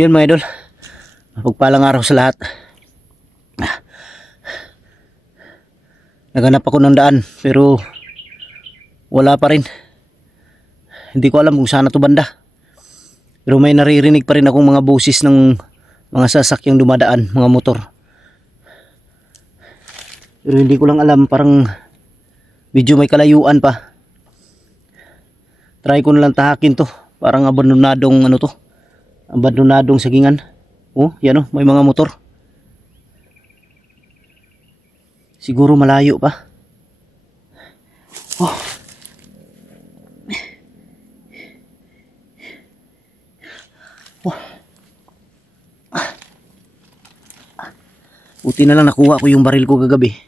Yun mga idol, pagpalang araw sa lahat. Naghanap ako ng daan pero wala pa rin. Hindi ko alam kung saan na to banda. Pero may naririnig pa rin akong mga boses ng mga sasakyang dumadaan, mga motor. Pero hindi ko lang alam, parang medyo may kalayuan pa. Try ko na lang tahakin to. Parang abandonadong ano to. Abandonadong sagingan. Oh, yan oh, may mga motor. Siguro malayo pa. Oh. Oh. Buti na lang nakuha ko yung baril ko kagabi.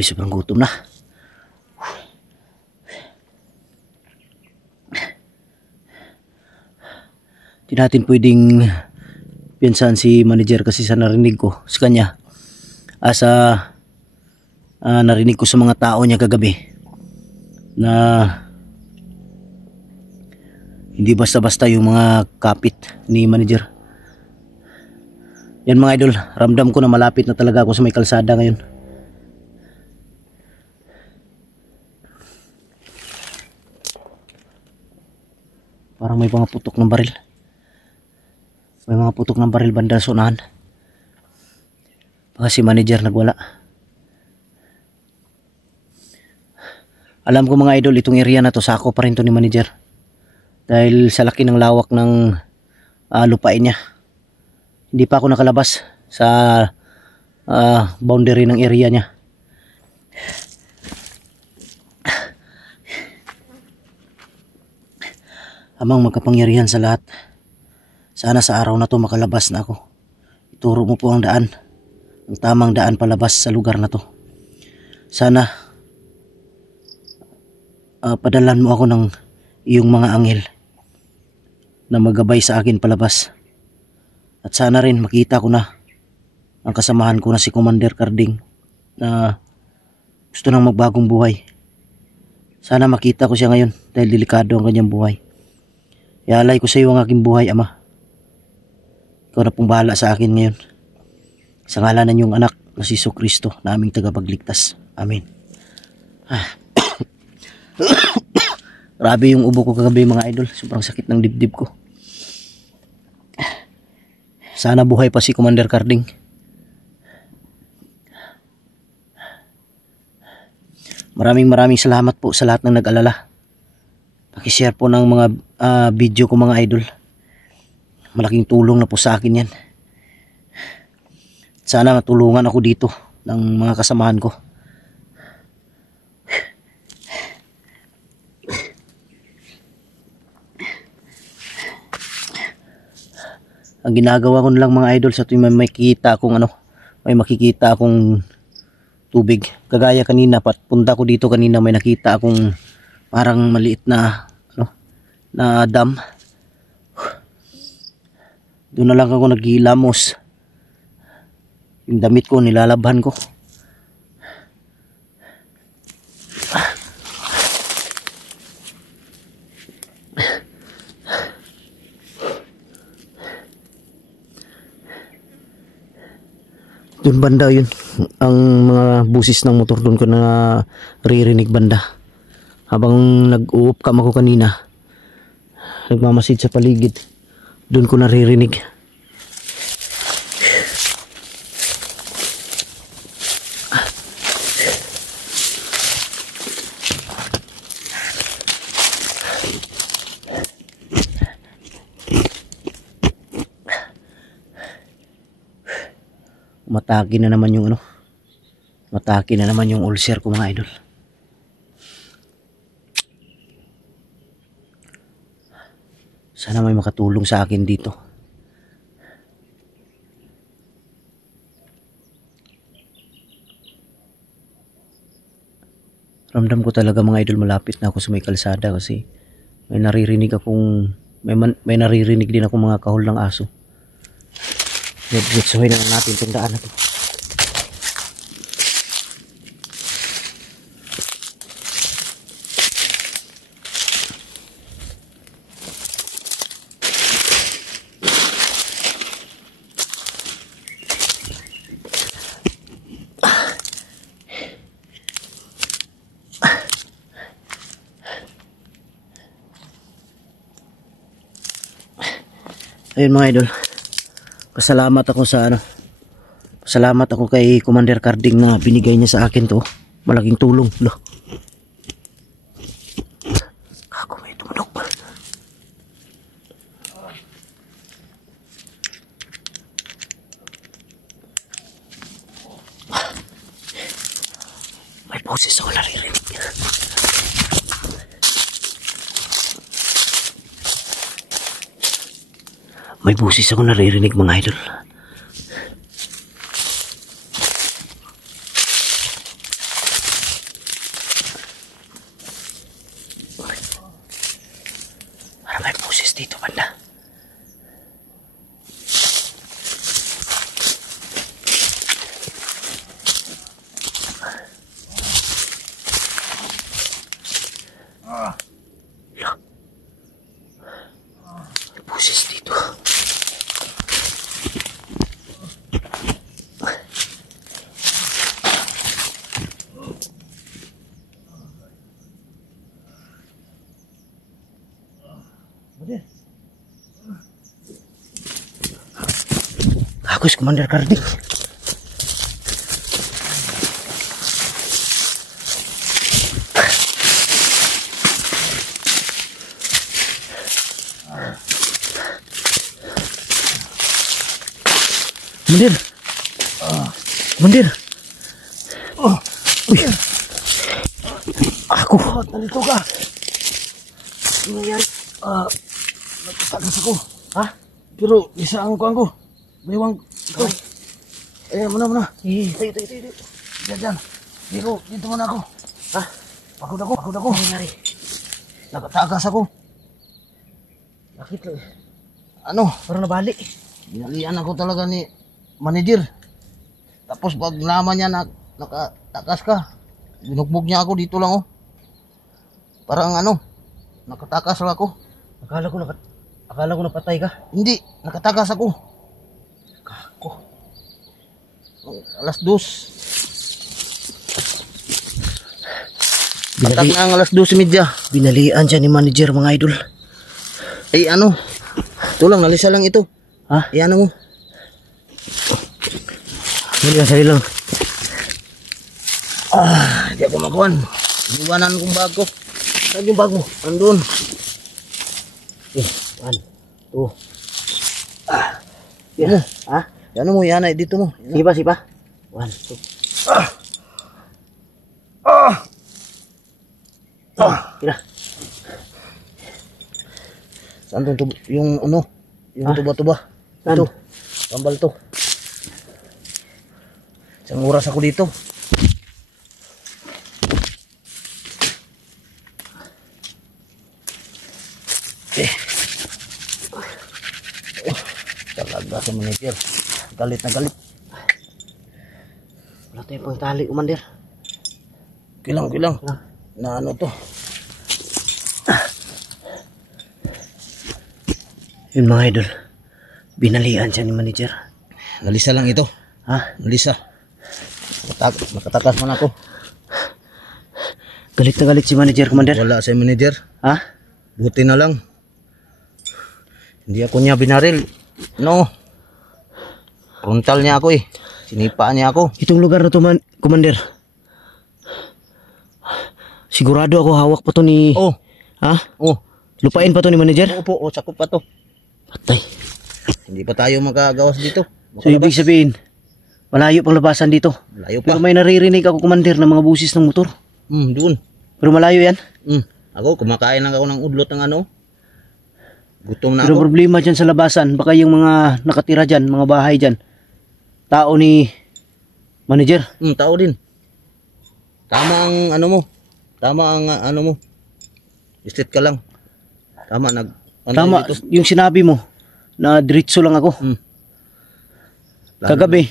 Sobrang gutom na. Hindi natin pwedeng pinsan si manager kasi sa narinig ko sa kanya. Narinig ko sa mga tao niya kagabi na hindi basta-basta yung mga kapit ni manager. Yan mga idol, ramdam ko na malapit na talaga ako sa may kalsada ngayon. Parang may mga putok ng baril. May mga putok ng baril banda sa unahan. Baka si manager nagwala. Alam ko mga idol, itong area na to sako pa rin to ni manager. Dahil sa laki ng lawak ng lupain niya. Hindi pa ako nakalabas sa boundary ng area niya. Amang magkapangyarihan sa lahat, sana sa araw na to makalabas na ako. Ituro mo po ang daan, ang tamang daan palabas sa lugar na to. Sana padalan mo ako ng iyong mga anghel na magabay sa akin palabas. At sana rin makita ko na ang kasamahan ko na si Commander Carding na gusto nang magbagong buhay. Sana makita ko siya ngayon dahil delikado ang kanyang buhay. Ialay ko sa iyo ang aking buhay, Ama. Ikaw na pong bahala sa akin ngayon. Sa ngalan ng iyong anak na si Jesucristo na aming tagapagligtas. Amen. Grabe yung ubo ko kagabi mga idol. Sobrang sakit ng dibdib ko. Sana buhay pa si Commander Carding. Maraming salamat po sa lahat ng nag-alala. Pakishare po ng mga video ko mga idol. Malaking tulong na po sa akin yan. Sana matulungan ako dito ng mga kasamahan ko. Ang ginagawa ko na lang mga idol sa tuwing may makikita akong tubig. Kagaya kanina, punta ko dito kanina, may nakita akong parang maliit na na dam. Doon na lang ako naghilamos. Yung damit ko nilalabhan ko. Doon banda yun, ang mga busis ng motor doon ko na ririnig banda. Habang nag-uupkam ako kanina, nagmamasid sa paligid, doon ko naririnig. Mataki na naman yung mataki na naman yung ulcer ko mga idol. Sana may makatulong sa akin dito. Ramdam ko talaga mga idol, malapit na ako sa may kalsada kasi may naririnig din akong mga kahol ng aso. Gitsuhin na natin itong daan na ito. Ayun mga idol. Pasalamat ako sa Salamat ako kay Commander Carding na binigay niya sa akin to. Malaking tulong. Lo. Ako may tumunog. May boses ako naririnig. May boses ako naririnig mga idol. May boses dito banda. May boses dito. Ako si Commander Carding. Commander. Commander. Uy. Ako. Nandito ka. Ano nangyari? Nagtagas ako. Ha? Pero isaan ko ako. Maywang ito. Eh, muna. Tayo. Diyan. Dito muna ako. Ha? Pagod ako. Ano nangyari? Nagtagas ako. Bakit? Ano? Parang nabali. Binalian ako talaga ni manager. Tapos pag naman niya nakatakas ka, binugbog niya ako dito lang oh. Parang nakatakas lang ako. Akala ko napatay ka. Hindi, nakatakas ako. Kako. Alas 2. Patak na ang alas 12:30. Binalian siya ni manager mga idol. Ay ito lang, nalisa lang ito. Ha? Ay mo. Hindi lang sarili lang. Hindi ako makuhan. Iwanan kong bag ko. Saan yung bag mo? Andun. 1, 2. Yan mo. Ha? Yan mo, yan ay dito mo. Sige pa. 1, 2. Kira. Saan to? Yung yung tuba-tuba. Saan? Ito. Tambal to. Isang oras ako dito. Talaga sa manager. Galit na galit. Wala tayong pangtali, Commander. Kilang. Na to. Yun mga idol. Binalian siya ni manager. Nalisa lang ito. Ha? Nalisa. Nakatakas man ako. Galit na galit si manager, Commander. Wala sa manager. Ha? Buti na lang. Hindi ako niya binaril. No. Frontal niya ako eh. Sinipa niya ako. Itong lugar na to, Commander. Sigurado ako hawak pa to ni... Oh. Ha? Oh. Lupain pa to ni manager? Oo po. Oh, sakop pa to. Patay. Hindi pa tayo magagawas dito. So ibig sabihin, malayo pang labasan dito. Malayo pa. Pero may naririnig ako, Commander, ng mga busis ng motor. Doon. Pero malayo yan. Ako, kumakain lang ako ng udlot ng Gutom na Pero ako. problema dyan sa labasan, baka yung mga nakatira dyan, mga bahay dyan, tao ni manager. Tao din. Tama ang mo. Tama ang mo. Istit ka lang. Tama, Tama, dito. yung sinabi mo, na diretso lang ako. Kagabi,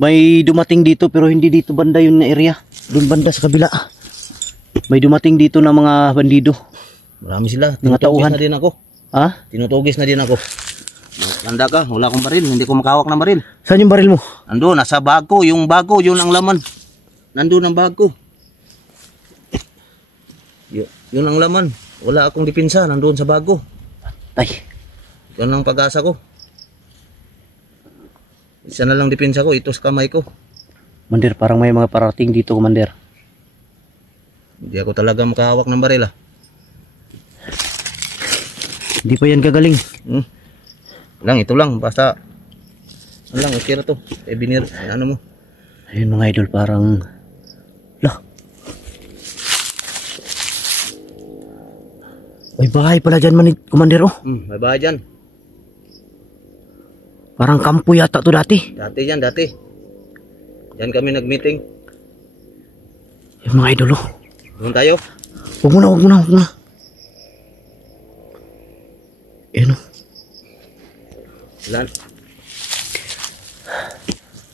may dumating dito pero hindi dito banda yung area. Doon banda sa kabila. May dumating dito na mga bandido. Marami sila. Mga tauhan. Tinutugis na din ako. Ha? Tinutugis na din ako. Tanda ka, wala akong baril. Hindi ko makahawak ng baril. Saan yung baril mo? Nandun, nasa bag ko. Yung bag ko, yun ang laman. Nandun ang bag ko. Yun ang laman. Wala akong dipinsa. Nandun sa bag ko. Tay. Yan ang pag-asa ko. Isa na lang depensa ko, ito sa kamay ko. Commander, parang may mga parating dito, Commander. Hindi ako talaga makahawak ng baril ah. Hindi pa yan gagaling. Ito lang, basta ano lang, okay na to. Binir, ano mo. Ayun mga idol, parang lah. May bahay pala dyan, Commander, oh. May bahay dyan. Parang kampo yata to dati. Dati yan, dati. Diyan kami nag-meeting. Yung mga idol, oh. Doon tayo. Huwag muna, huwag muna, huwag muna. Ayun, oh. Lan.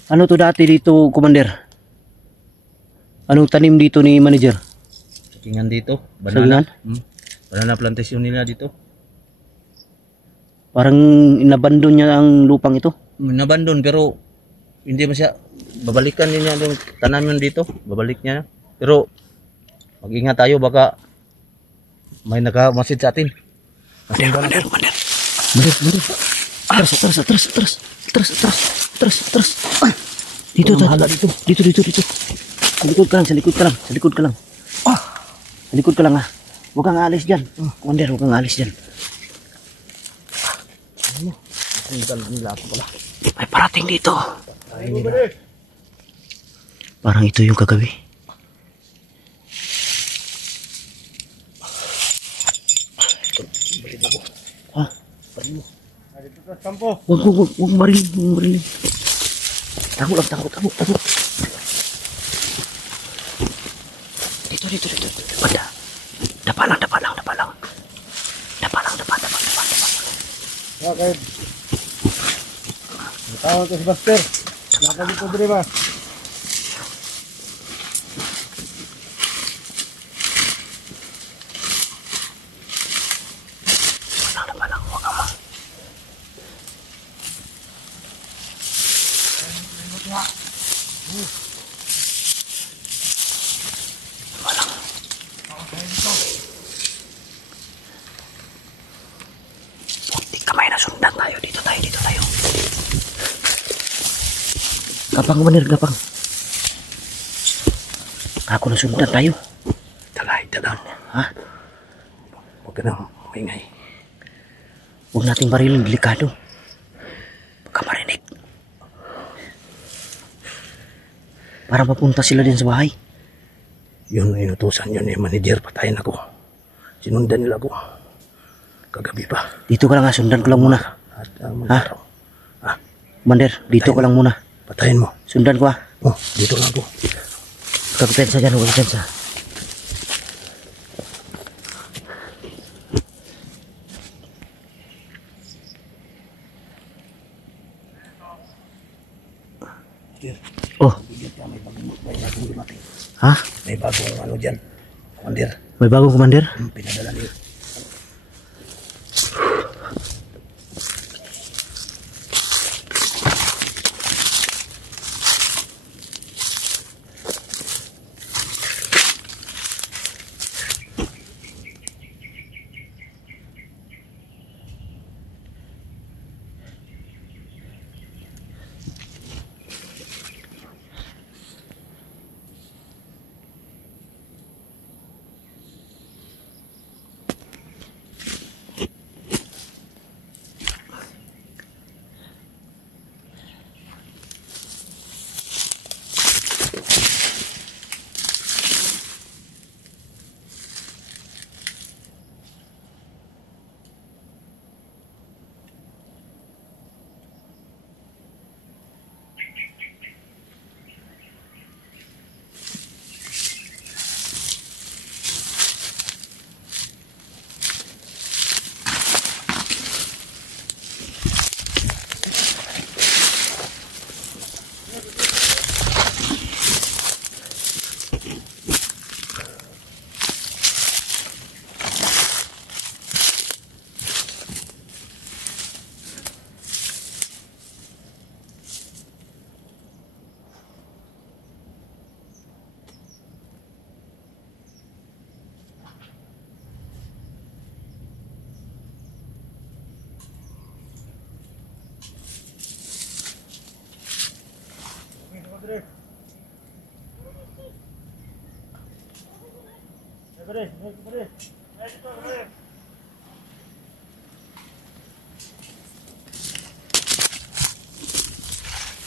Ano to dati dito, Commander? Anong tanim dito ni manager? Sakingan dito. Sakingan? Banana plantation nila dito. Parang inabandon niya ang lupang ito. Nabandon pero hindi masya. Babalikan din niya yung tanaman dito. Babalik niya. Pero mag-ingat tayo baka may nakamasid sa atin. Commander. Atras. Dito. Sa likod ka lang. Sa likod ka lang ha. Huwag kang aalis dyan. Commander, huwag kang aalis dyan. May parating dito. Parang ito yung kagabi. Ha? Huwag marilin. Takot. Dito. Banda. Dapa lang. Okay. Tawag ko si Buster. Nakapag ito diri ba? Dapa lang. Huwag kang kamay na sundan tayo. Dito tayo. Gapang, Commander, gapang. Ako na sundan tayo. Dalan. Ha? Huwag ka nang maingay. Huwag nating barilin, delikado. Baka marinig. Para mapunta sila din sa bahay. Yun ang inutusan yun eh, manager, patayin ako. Sinundan nila ako. Kagabi pa. Dito ka lang ha, sundan ko lang muna. At Ha? Commander, dito ka lang muna. Patayin mo. Sundan ko ha. Dito lang ako. Huwag kapensa dyan, huwag kapensa. Oh. Ha? May bagong ano dyan. Commander. May bagong Commander? Pinadala niyo.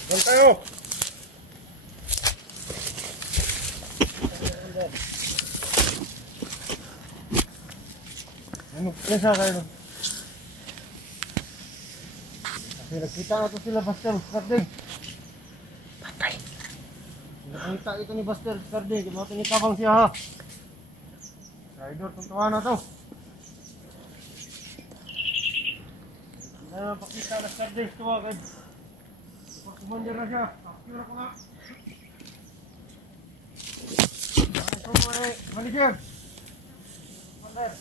Doon tayo. Ano, kesa kayo? Kasi nagkita na to sila Buster Skarding. Patay. Nakita ito ni Buster Skarding. Kaya mga tingitapang siya ha. Rider, tuntuhan na to. Hindi na pakita na Skarding ito ha. Pag-commander na siya. Takira ko nga. Ito mo eh. Manager. Commander.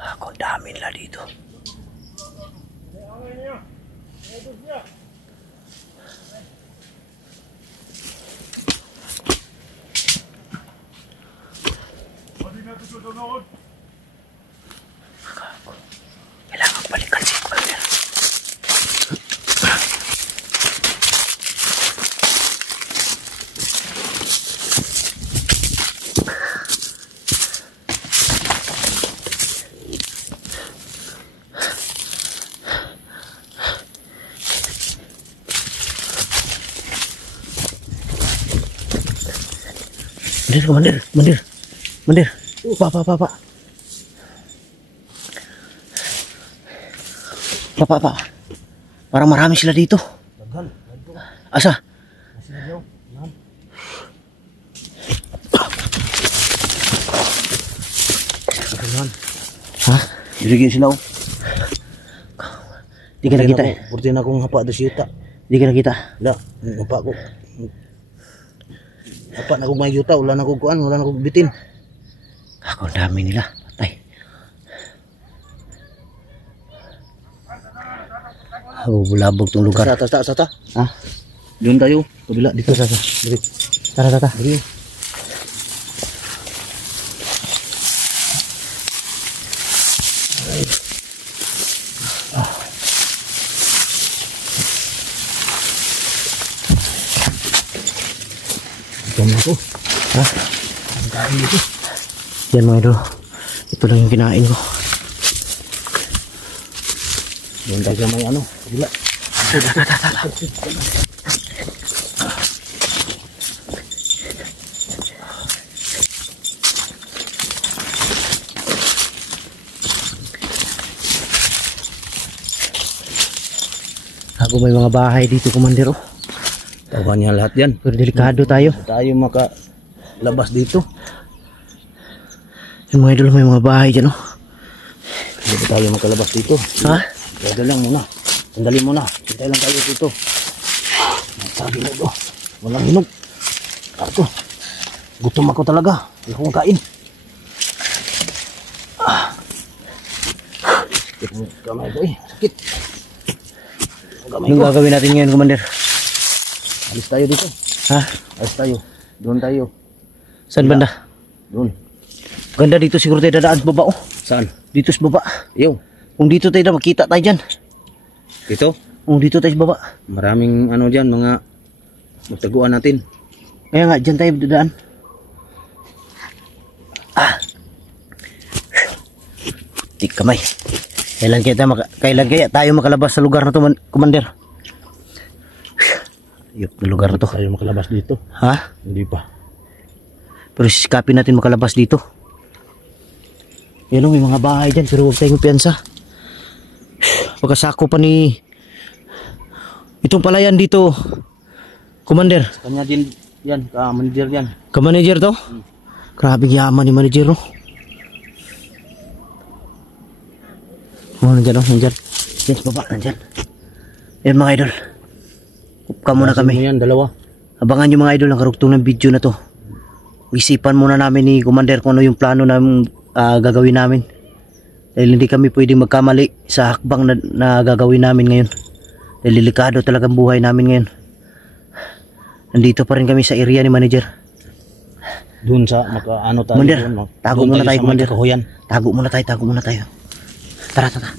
Ako, dami nila dito. Kailangan balikan si Commander. Mandir. Pak. Pak. Parang marami sila dito. Asa? Ha? Dirigin sila oh. Di ka nakita eh. Purti na akong hapa dos yuta. Di ka nakita. Wala, hapa ko. Hapa na akong may yuta, wala na akong kuan, wala na akong bitin. Ako, ang dami nila. Patay. Bulabog tong lugar. Sata. Ha? Doon tayo, kabila dito sa. Dito. Tara. Dito. Ito na ako. Ha? Ang kain dito. Yan mga idol. Ito lang yung kinain ko. Doon tayo sa may ano, kabila. Ako, may mga bahay dito, Commander. Oh. Tawa niya lahat yan. Pero delikado tayo. Tayo makalabas dito. Yung mga idol, may mga bahay dyan. Oh. Hindi tayo makalabas dito. Ha? Pwede lang muna. Sandali muna. Hintay lang tayo dito. Sabi mo ito. Walang hinog. Ako. Gutom ako talaga. Hindi ko makain. Sakit mo kamay ko eh. Sakit. Kamay Anong ko. gagawin natin ngayon, Commander? Alis tayo dito. Ha? Alis tayo. Doon tayo. Saan banda? Doon. Ganda dito siguro tayo dadaan sa baba. Oh. Saan? Dito sa baba. Iyo. Kung dito tayo na, makita tayo dyan. Ito. Kung dito tayo sa baba. Maraming ano dyan. Mga magtaguan natin. Kaya nga, dyan tayo dadaan. Tik kamay. Kailan kaya tayo makalabas sa lugar na to, Commander? Yup, na lugar na to. Tayo makalabas dito. Ha? Hindi pa. Pero sisikapin natin makalabas dito. Yan o, may mga bahay dyan, pero huwag tayong piyansa. Pagkasako pa ni itong palayan dito, Commander. Kanya din yan. Manager yan. Ka-manager to? Grabe yaman ni manager, no? Oh, nandyan oh, nandyan. Yan sa baba, nandyan. Yan mga idol. Kupka muna Basin mo kami. yan, dalawa. Abangan nyo mga idol ang karugtong ng video na to. Isipan muna namin ni Commander kung ano yung plano na gagawin namin. Dahil hindi kami pwedeng magkamali sa hakbang na gagawin namin ngayon. Dahil delikado talagang buhay namin ngayon. Nandito pa rin kami sa area ni Manager. Doon sa, ano tayo Commander, doon, no? tago Doon muna tayo, sa may Commander. kakahuyan. Tago muna tayo. Tara, tara.